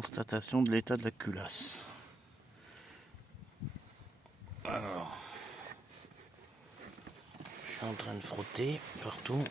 Constatation de l'état de la culasse. Alors, je suis en train de frotter partout.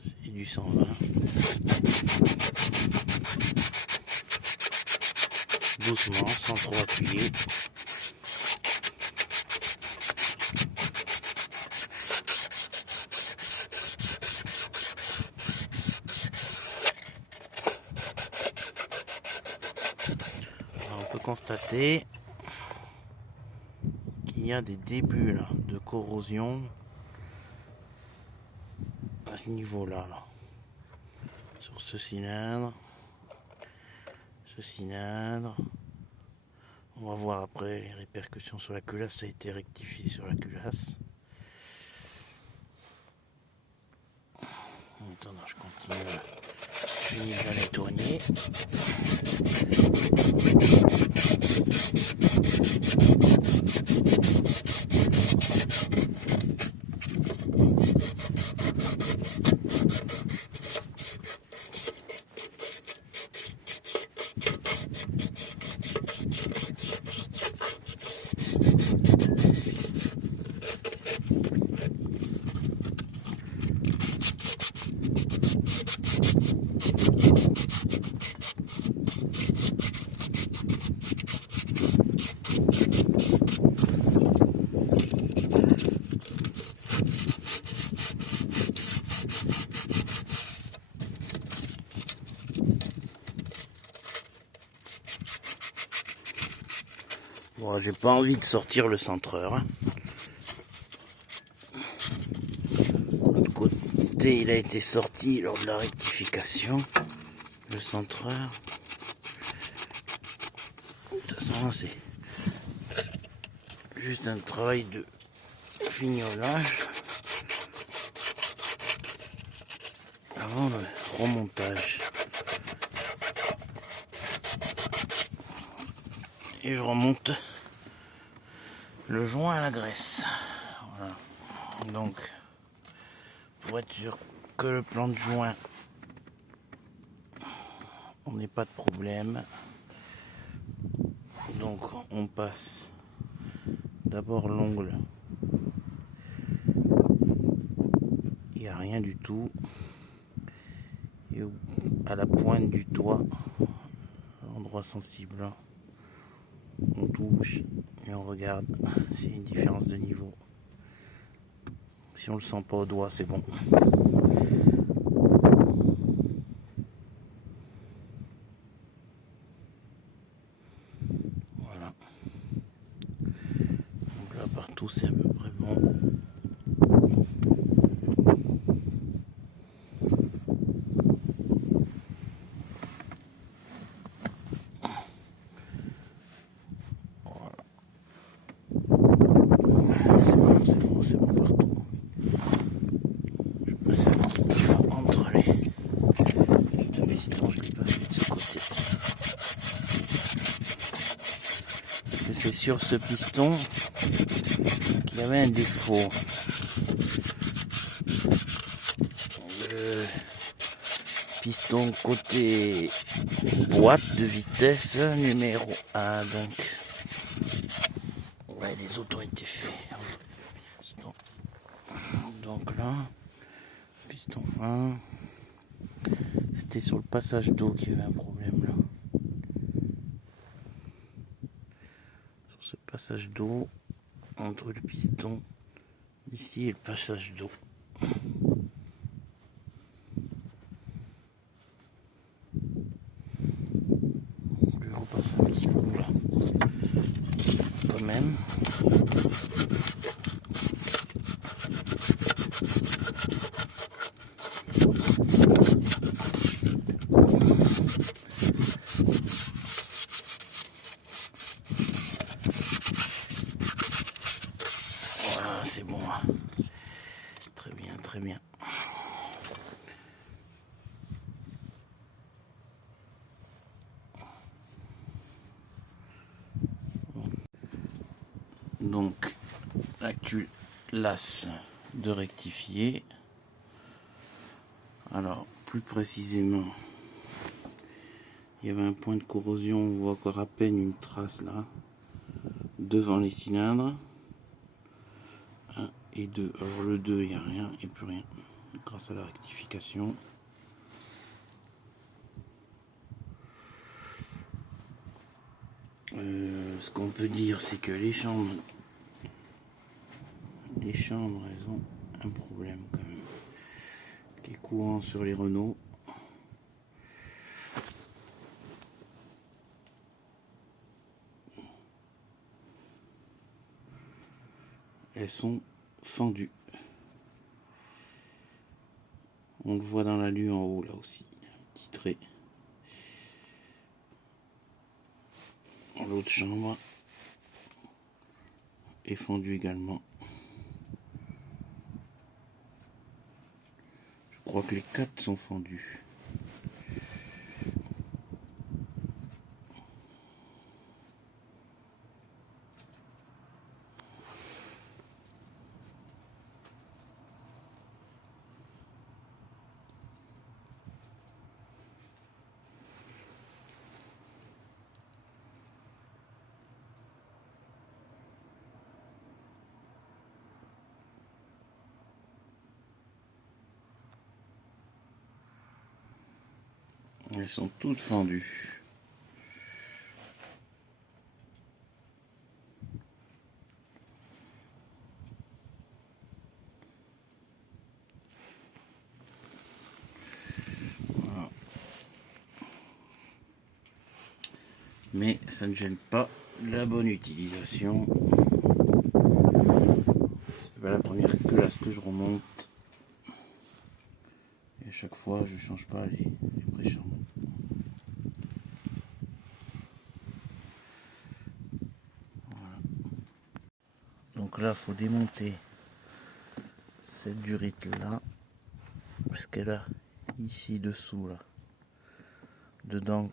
C'est du 120. Doucement, sans trop appuyer. Alors, on peut constater qu'il y a des débuts là, de corrosion à ce niveau-là, là, sur ce cylindre. On va voir après les répercussions sur la culasse. Ça a été rectifié sur la culasse. Maintenant, je continue. Je finis de la nettoyer. Bon, j'ai pas envie de sortir le centreur. Hein. De l'autre côté, il a été sorti lors de la rectification. Le centreur. De toute façon, c'est juste un travail de fignolage avant le remontage. Et je remonte le joint à la graisse. Voilà. Donc, pour être sûr que le plan de joint, on n'ait pas de problème. Donc, on passe d'abord l'ongle. Il n'y a rien du tout. Et à la pointe du doigt, l'endroit sensible, on touche et on regarde s'il y a une différence de niveau. Si on le sent pas au doigt, c'est bon. Voilà. Donc là, partout, c'est à peu près bon. C'est bon partout. Je passe entre les pistons, je l'ai pas fait de ce côté. Parce que c'est sur ce piston qu'il y avait un défaut. Le piston côté boîte de vitesse numéro 1, donc ouais, les autres ont été faits. Donc là, piston 1, c'était sur le passage d'eau qu'il y avait un problème là. Sur ce passage d'eau, entre le piston ici et le passage d'eau. Je vais repasser un petit coup là, quand même. Voilà, c'est bon. Très bien, très bien. Donc, là tu lasses de rectifier. Alors, plus précisément, il y avait un point de corrosion, on voit encore à peine une trace là, devant les cylindres. 1 et 2, alors le 2 il n'y a rien et plus rien, grâce à la rectification. Ce qu'on peut dire, c'est que les chambres, elles ont un problème quand même, qui est courant sur les Renault. Elles sont fendues. On le voit dans la lue en haut là aussi, un petit trait. L'autre chambre est fendue également. Je crois que les 4 sont fendus. Elles sont toutes fendues. Voilà. Mais ça ne gêne pas la bonne utilisation. C'est pas la première classe que je remonte. Et à chaque fois, je change pas les préchambres. Voilà. Donc là, faut démonter cette durite là, parce qu'elle a ici dessous là. Dedans,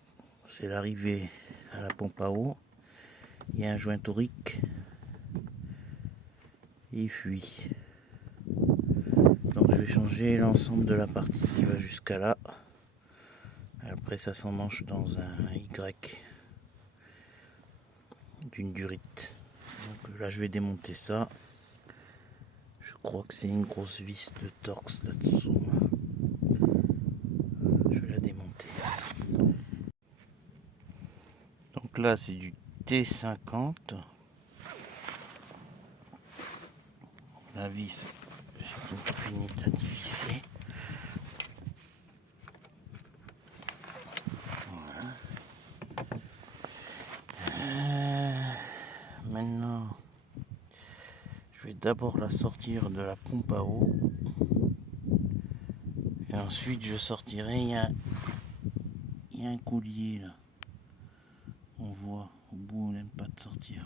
c'est l'arrivée à la pompe à eau. Il y a un joint torique. Et il fuit. Donc je vais changer l'ensemble de la partie qui va jusqu'à là. Après ça s'emmanche dans un Y d'une durite. Donc là je vais démonter ça. Je crois que c'est une grosse vis de Torx là-dessous. Je vais la démonter. Donc là c'est du T50. La vis, j'ai même pas fini de la divisser. Voilà. Maintenant, je vais d'abord la sortir de la pompe à eau. Et ensuite je sortirai, il y a un collier là. On voit au bout, on n'aime pas de sortir.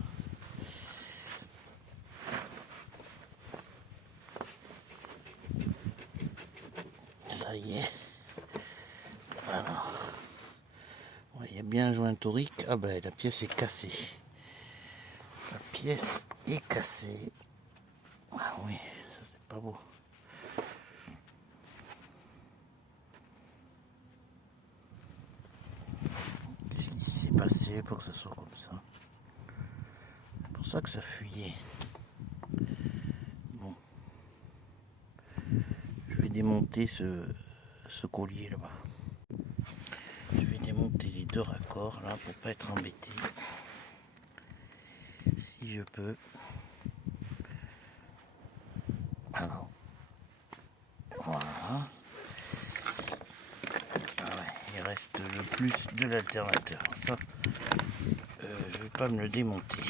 Ça y est. Voilà. Ouais, il y a bien un joint torique. Ah ben la pièce est cassée. La pièce est cassée. Ah oui, ça c'est pas beau. Qu'est-ce qui s'est passé pour que ça soit comme ça? C'est pour ça que ça fuyait. Bon. Je vais démonter ce collier là-bas. Je vais démonter les 2 raccords là pour pas être embêté. Si je peux. Alors. Voilà. Ah ouais, il reste le plus de l'alternateur. Ça, je vais pas me le démonter.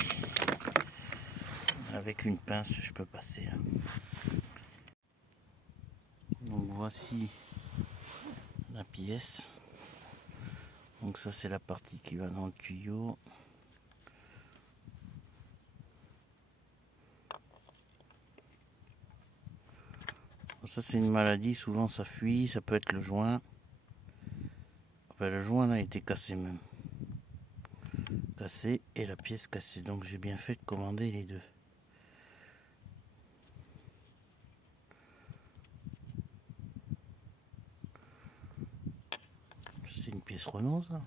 Avec une pince, je peux passer là. Donc voici la pièce. Donc ça c'est la partie qui va dans le tuyau. Ça c'est une maladie, souvent ça fuit, ça peut être le joint. Enfin le joint là a été cassé même. Cassé et la pièce cassée. Donc j'ai bien fait de commander les deux. C'est une pièce Renault, ça.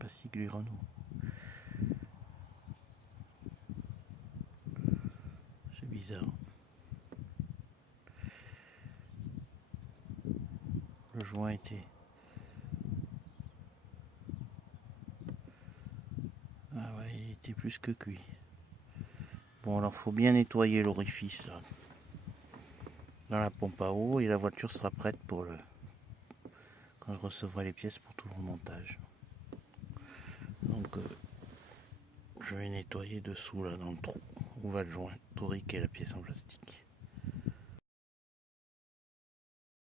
Pas Sigli Renault. C'est bizarre. Le joint était... Ah ouais, il était plus que cuit. Bon, alors faut bien nettoyer l'orifice là, dans la pompe à eau, et la voiture sera prête pour le... quand je recevrai les pièces pour tout le remontage. Donc je vais nettoyer dessous là dans le trou où va le joint torique et la pièce en plastique.